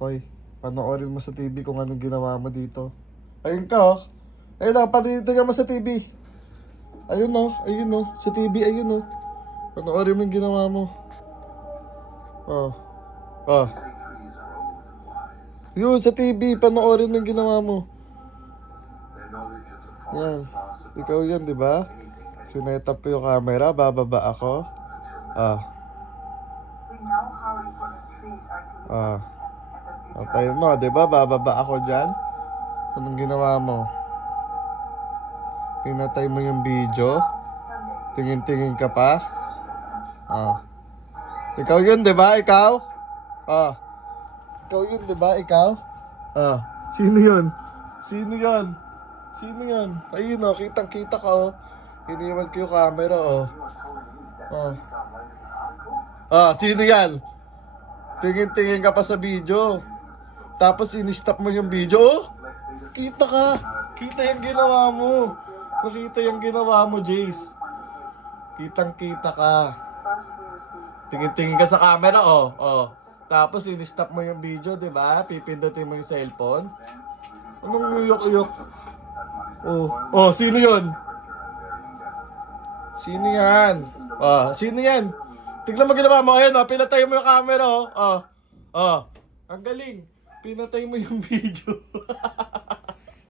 Hoy, panoorin mo sa TV kung anong ginawa mo dito. Ayun ka, oh. Ayun na, patitignan mo sa TV. Ayun, oh. Ayun, oh. Sa TV, ayun, oh. Panoorin mo yung ginawa mo. Oh. Oh. Yun, sa TV, panoorin mo yung ginawa mo. Yan. Ikaw yan, di ba? Sinetap ko yung camera, bababa ako. Ah. Ah. Tayo mo, di ba? Bababa ako dyan. Anong ginawa mo? Pinatay mo yung video? Tingin-tingin ka pa? Ah. Ikaw yun, di ba? Ikaw? Ah. Ikaw yun, di ba? Ikaw? Ah. Sino yun? Sino yun? Sino yun? Ayun, oh. Kitang-kita ka, oh. Iniwan ko yung camera, oh. Ah. Ah, sino yan? Tingin-tingin ka pa sa video. Tapos in-stop mo yung video. Oh, kita ka. Kita yung ginawa mo. Makita yung ginawa mo, Jace. Kitang-kita ka. Tingin-tingin ka sa camera, oh. Oh. Tapos in-stop mo yung video, di ba? Pipindutin mo yung cellphone. Anong uyok-uyok? Oh. Oh, sino yun? Sino yan? Ah, sino yan? Tignan mo ginawa mo. Ayun, oh. Pinatay mo yung camera, oh. Oh. Oh. Ang galing. Pinatay mo yung video.